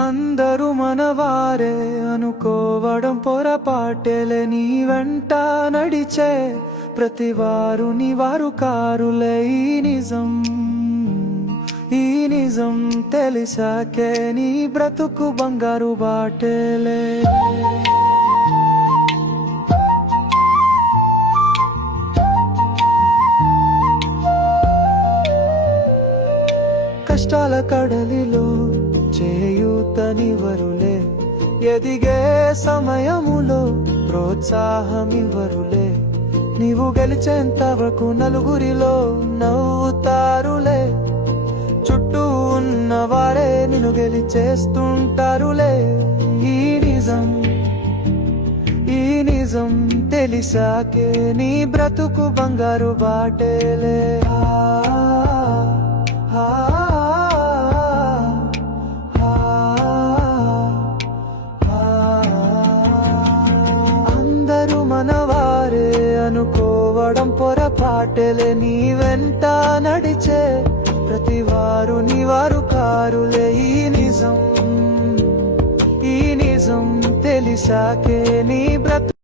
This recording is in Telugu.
అందరూ మనవారే అనుకోవడం పొరపాటేలే, నీ వెంట నడిచే ప్రతివారు నీ వారు కారులే. ఈ నిజం తెలిసాకే నీ బ్రతుకు బంగారు బాటేలే. కష్టాల కడలిలో చేయూతనివరులే, ఎదిగే సమయములో ప్రోత్సాహమివ్వరులే. నీవు గెలిచేంత వరకు నలుగురిలో నవ్వుతారులే, చుట్టూ ఉన్నవారే నిన్ను గెలిచేస్తుంటారులే. ఈ నిజం తెలిసాకే నీ బ్రతుకు బంగారు బాటేలే. అందరూ మనవారే అనుకోవడం పొరపాటేలే, నీ వెంట నడిచే ప్రతివారు నీ వారు కారులే. ఈ నిజం తెలిసాకే నీ బ్రతుకు